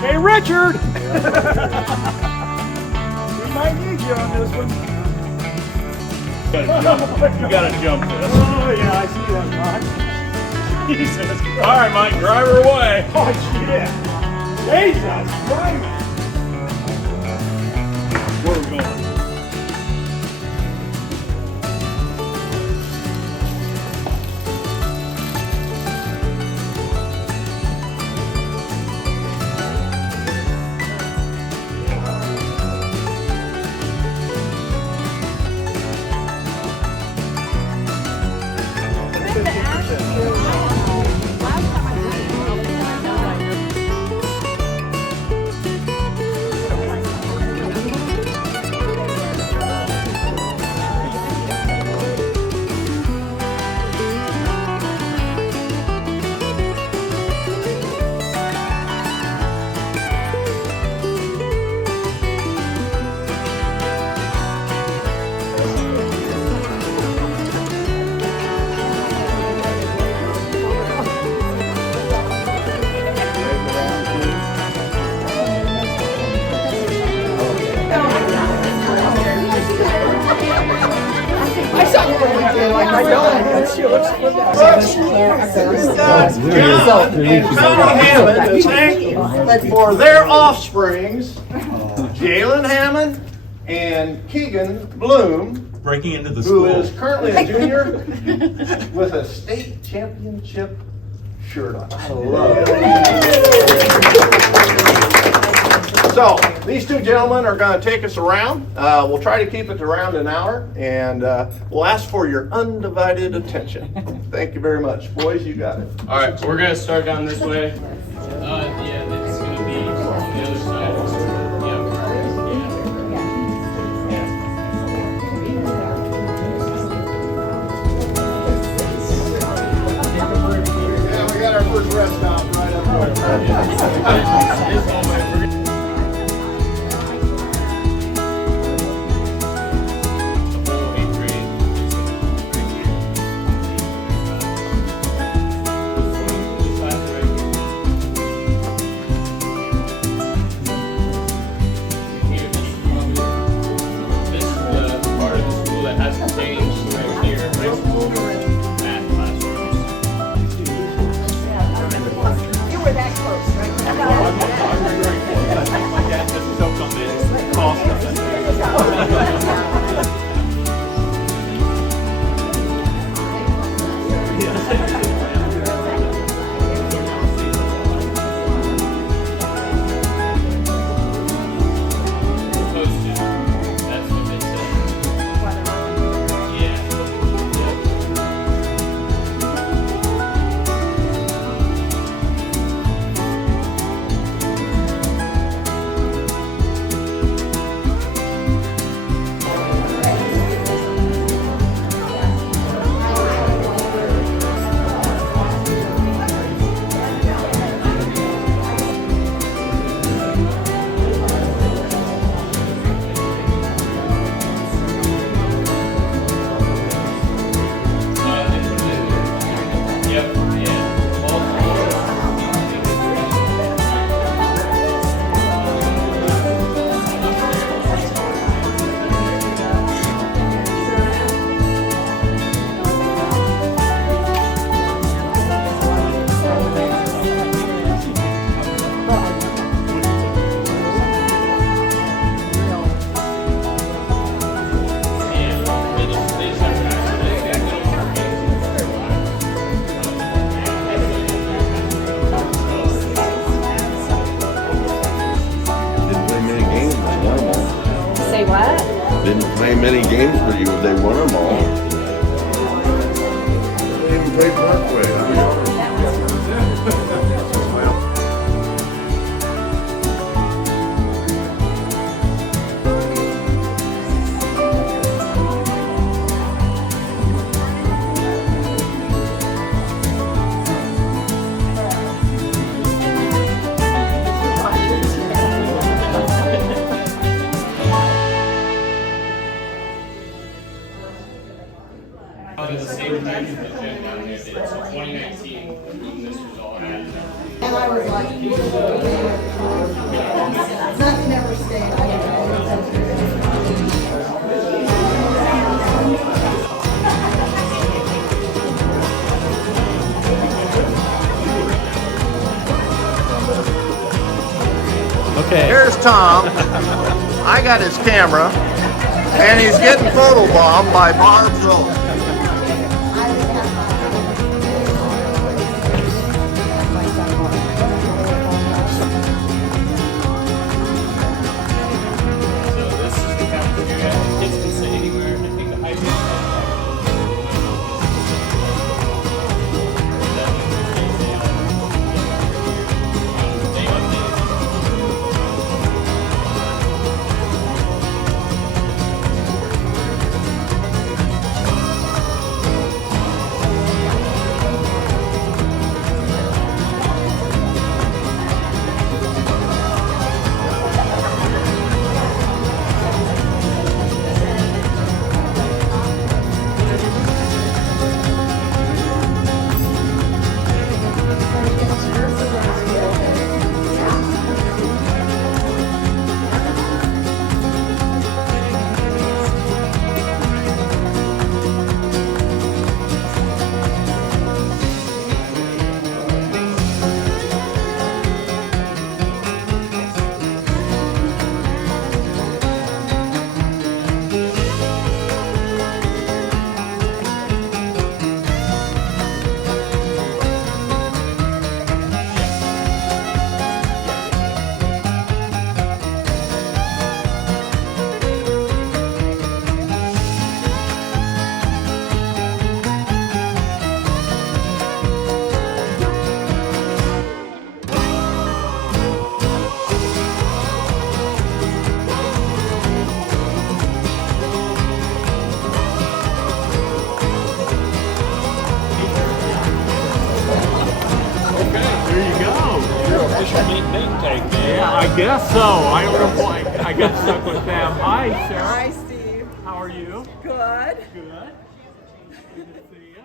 Hey, Richard! We might need you on this one. You gotta jump this. Oh, yeah, I see that, Mike. Jesus. All right, Mike, drive her away. Oh, shit. Jesus Christ. Where are we going? For their offsprings, Jalen Hammond and Keegan Bloom, Breaking into the who is currently a junior with a state championship shirt on. I love it. So these two gentlemen are going to take us around. We'll try to keep it around an hour, and we'll ask for your undivided attention. Thank you very much. Boys, you got it. All right, so we're going to start down this way. Yeah, it's going to be on the other side. Yeah, we got our first rest stop right up there. Didn't play many games, but they won them all. They even played Parkway. imagine the jet down there. So 2019, when this was all happening. And I was like, nothing ever stayed. Okay. Here's Tom. I got his camera, and he's getting photobombed by Barb Rowe. So this is the cafeteria. Kids can sit anywhere. I think the height is I guess so. I don't know why I got stuck with them. Hi, Sarah. Hi, Steve. How are you? Good. Good. Good to see you.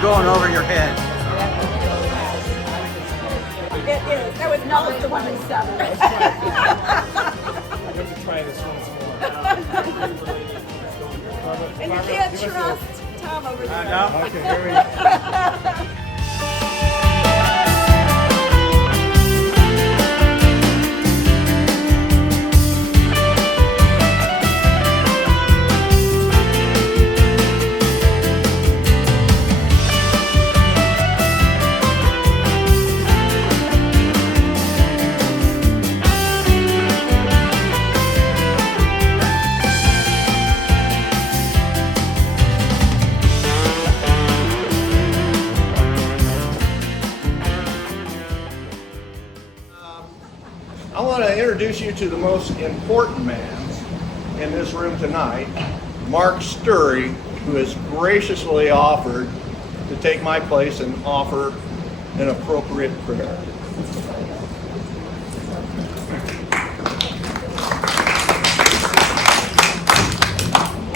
Going over your head. It is. That was not the 107. I have to try this once more. And you can't trust Tom over there. Okay, here we go. I want to introduce you to the most important man in this room tonight, Mark Sturry, who has graciously offered to take my place and offer an appropriate prayer.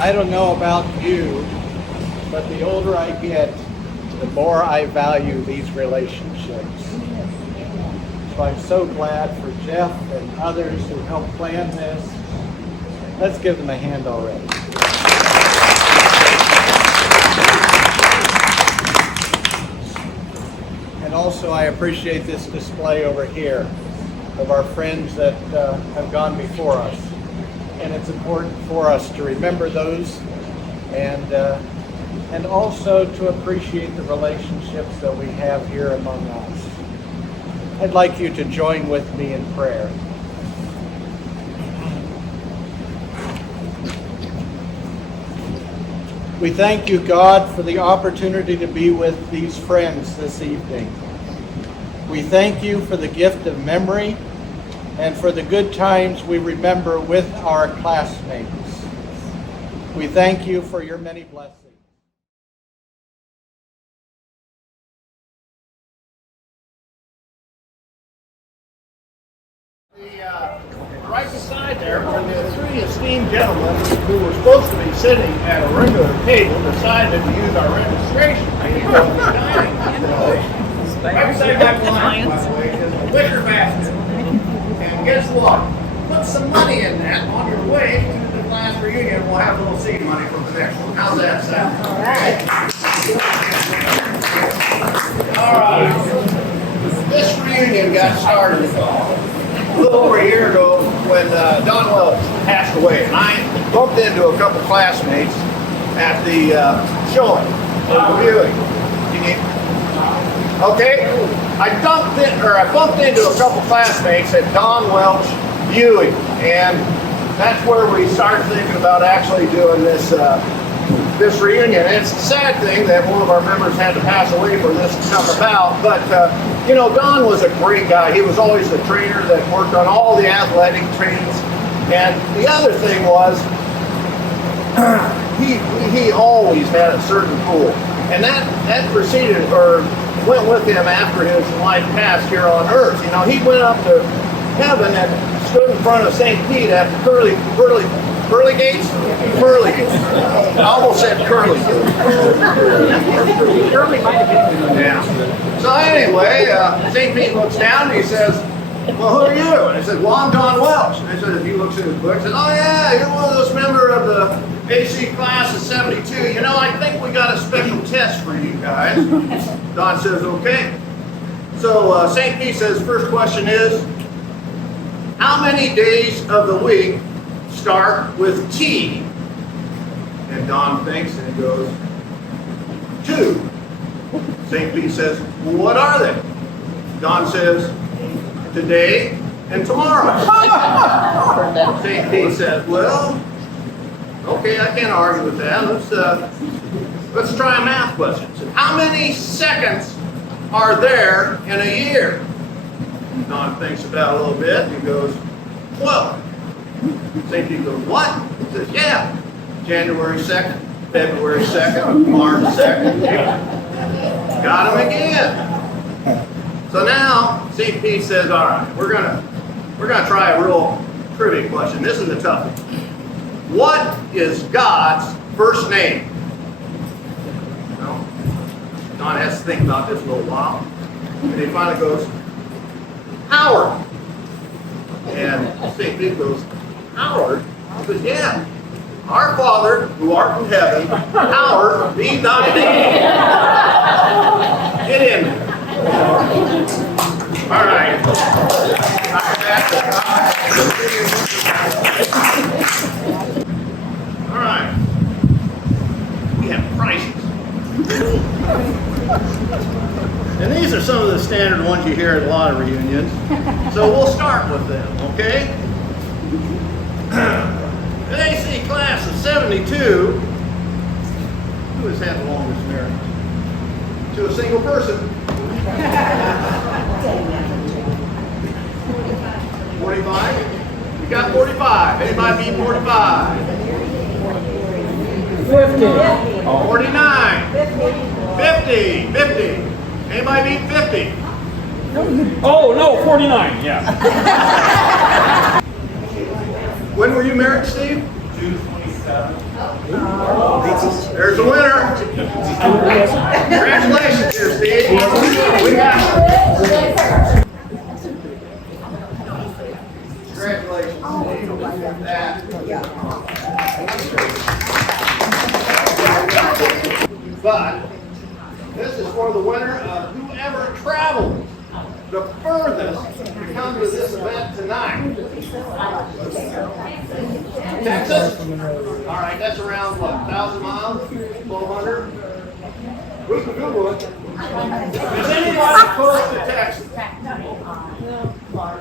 I don't know about you, but the older I get, the more I value these relationships. So I'm so glad for Jeff and others who helped plan this. Let's give them a hand already. And also I appreciate this display over here of our friends that have gone before us. and it's important for us to remember those and also to appreciate the relationships that we have here among us. I'd like you to join with me in prayer. We thank you, God, for the opportunity to be with these friends this evening. We thank you for the gift of memory and for the good times we remember with our classmates. We thank you for your many blessings. Right beside there were the three esteemed gentlemen who were supposed to be sitting at a regular table decided to use our registration table. Right beside my client, by the way, is a liquor basket. And guess what? Put some money in that on your way to the class reunion. We'll have a little seed money from the next one. How's that sound? All right. This reunion got started a little over a year ago when Don Welch passed away. And I bumped into a couple classmates at the showing of the viewing. Okay, I bumped into a couple classmates at Don Welch viewing, and that's where we started thinking about actually doing this this reunion. And it's a sad thing that one of our members had to pass away for this to come about, but you know, Don was a great guy. He was always the trainer that worked on all the athletic trainings. And the other thing was, he always had a certain pool. And that proceeded, or went with him after his life passed here on earth. You know, he went up to heaven and stood in front of St. Pete at the Pearly Gates? Pearly Gates. I almost said Curly. Curly might have been. Yeah. So anyway, St. Pete looks down and he says, well, who are you? And I said, well, I'm Don Welch. And I said, he looks in his book and says, oh yeah, you're one of those members of the AC class of 72. You know, I think we got a special test for you guys. Don says, okay. So St. Pete says, first question is, how many days of the week start with T? And Don thinks and he goes, 2. St. Pete says, well, what are they? Don says, today and tomorrow. St. Pete says, well, okay, I can't argue with that. Let's try a math question. How many seconds are there in a year? Don thinks about it a little bit and he goes, 12. St. Pete goes, what? He says, yeah. January 2nd, February 2nd, March 2nd. Got him again. So now St. Pete says, all right, we're gonna try a real trivia question. This is a tough one. What is God's first name? Well, Don has to think about this a little while. And he finally goes, Howard. And St. Pete goes, Howard? He says, yeah. Our Father, who art in heaven, hallowed be thy name. Get in there. All right. All right. We have prizes. And these are some of the standard ones you hear at a lot of reunions. So we'll start with them, okay? The AC class of 72, who has had the longest marriage? To a single person. 45? We got 45. Anybody beat 45? 50. 49. 50. 50. Anybody beat 50? Oh, no, 49, yeah. When were you married, Steve? June 27th. There's a winner. Congratulations here, Steve. We got congratulations, Steve. But this is for the winner of whoever travels the furthest to come to this event tonight? Texas? All right, that's around what, 1,000 miles? 1,200? We can Google it. Is anybody close to Texas?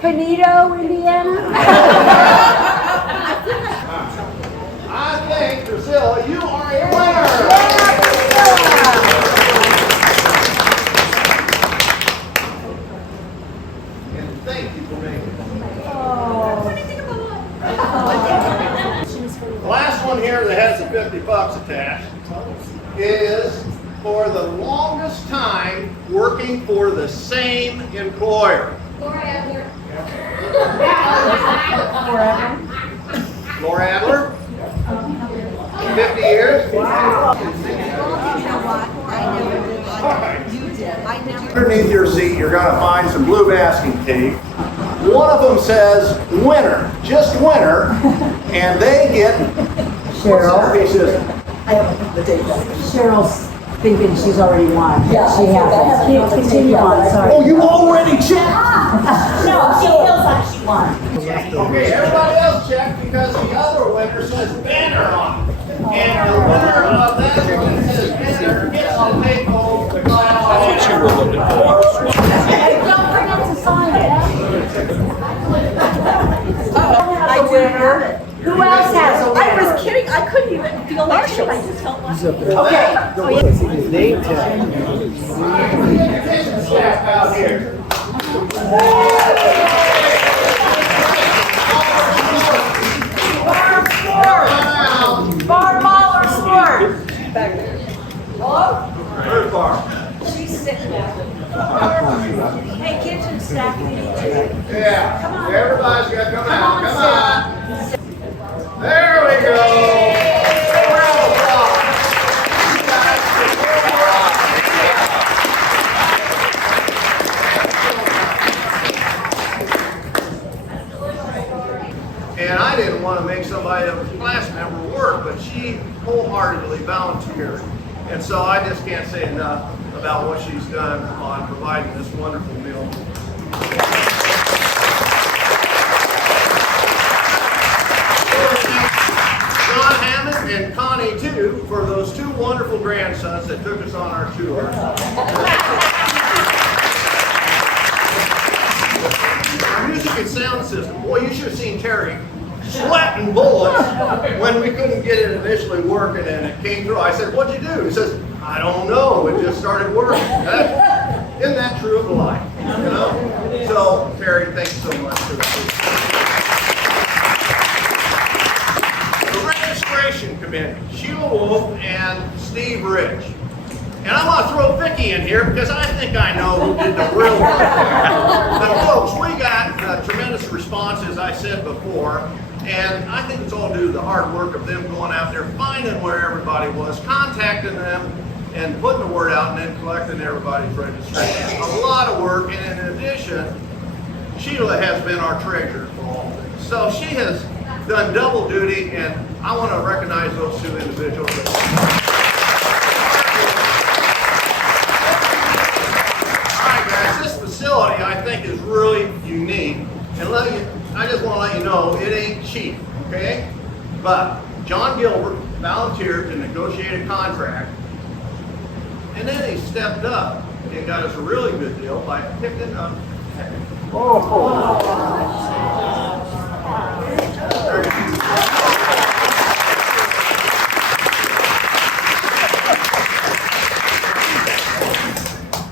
Benito, Indiana. I think, Priscilla, you are a winner. And thank you for making it. The last one here that has the $50 attached is for the longest time working for the same employer. Laura Adler? 50 years? Underneath your seat, you're going to find some blue masking tape. One of them says winner, just winner, and they get Cheryl. Cheryl. Cheryl's thinking she's already won. Yeah, she hasn't. Continue on, sorry. Oh, you already checked? No, she feels like she won. Okay, everybody else checked because the other winner says banner on it. And the winner of that one that says banner gets to take home the class. Don't forget to sign it. I did. Who else has a winner? I was kidding. I couldn't even feel like shit. I just felt like. Okay. Name tag. Attention staff out here. Bar Mall or Sport? Third bar. She's sick now. Hey, kitchen staff, we need to. Yeah. Everybody's got to come out. Come on. There we go. Round of applause. You guys can And I didn't want to make somebody that was a class member work, but she wholeheartedly volunteered. And so I just can't say enough about what she's done on providing this wonderful meal. John Hammond and Connie, too, for those two wonderful grandsons that took us on our tour. Our music and sound system. Boy, you should have seen Terry sweating bullets when we couldn't get it initially working and it came through. I said, what'd you do? He says, I don't know. It just started working. Isn't that true of life? You know? So, Terry, thank you so much for that. The registration committee, Sheila Wolf and Steve Rich. And I'm going to throw Vicki in here because I think I know who did the real work there. But folks, we got tremendous response, as I said before, and I think it's all due to the hard work of them going out there, finding where everybody was, contacting them, and putting the word out, and then collecting everybody's registration. A lot of work, and in addition, Sheila has been our treasurer for all of this. So she has done double duty, and I want to recognize those two individuals. This facility, I think, is really unique, and I just want to let you know it ain't cheap, okay? But John Gilbert volunteered to negotiate a contract, and then he stepped up and got us a really good deal by picking up.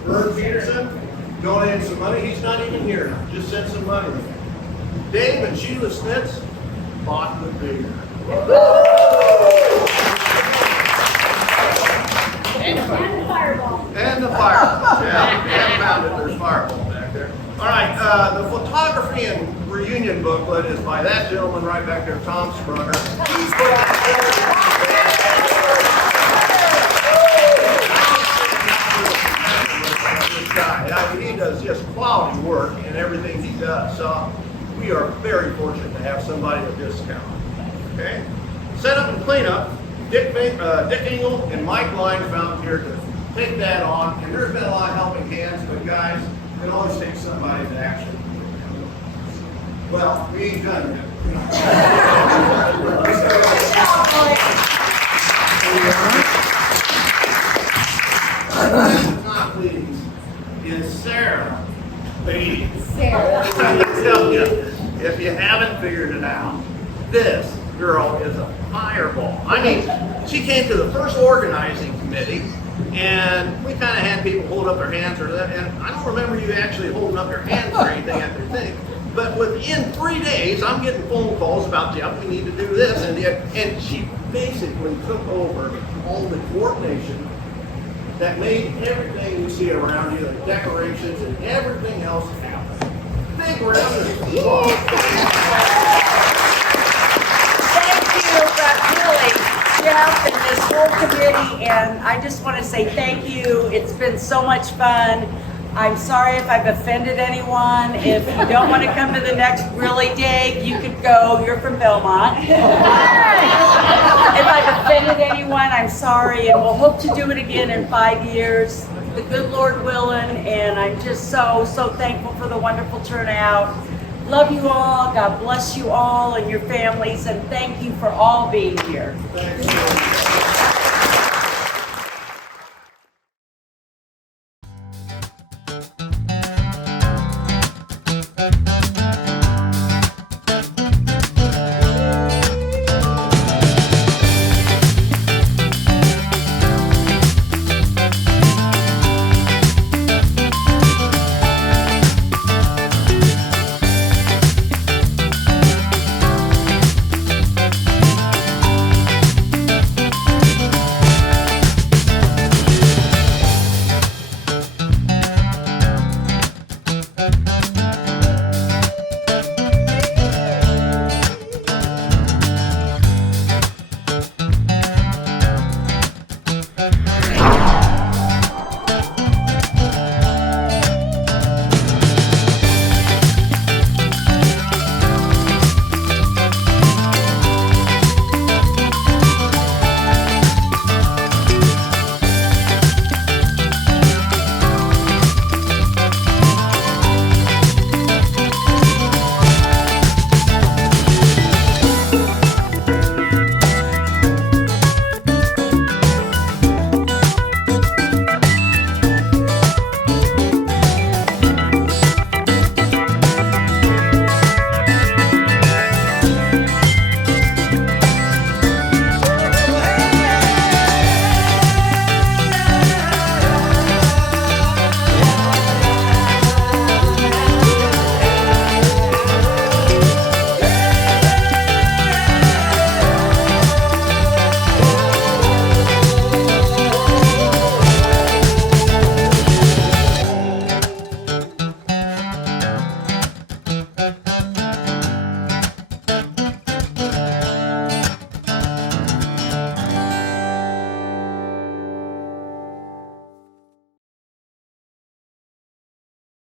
Bert Peterson donated some money. He's not even here now. Just sent some money. Dave and Sheila Snitz bought the beer. And Fireball. And the fireball. Yeah, we haven't found it. There's fireball back there. All right, the photography and reunion booklet is by that gentleman right back there, Tom Sprunger. He's put out this guy. I mean, he does just quality work in everything he does. So we are very fortunate to have somebody of this talent. Okay? Setup and cleanup. Dick Engel and Mike Line found here to take that on, and there's been a lot of helping hands, but guys, It always takes somebody's action. Well, we ain't done yet. Not please is Sarah Beatty. Sarah. I tell you, if you haven't figured it out, this girl is a fireball. I mean, she came to the first organizing committee, and we kind of had people hold up their hands, and I don't remember you actually holding up your hands or anything at their thing. But within 3 days, I'm getting phone calls about, Jeff, we need to do this, and she basically took over all the coordination that made everything you see around you, the decorations and everything else happen. Big round of applause. Thank you, really, Jeff and this whole committee, and I just want to say thank you. It's been so much fun. I'm sorry if I've offended anyone. If you don't want to come to the next Really Dig, you could go. You're from Belmont. If I've offended anyone, I'm sorry, and we'll hope to do it again in 5 years. The good Lord willing, and I'm just so thankful for the wonderful turnout. Love you all. God bless you all and your families, and thank you for all being here. Thank you.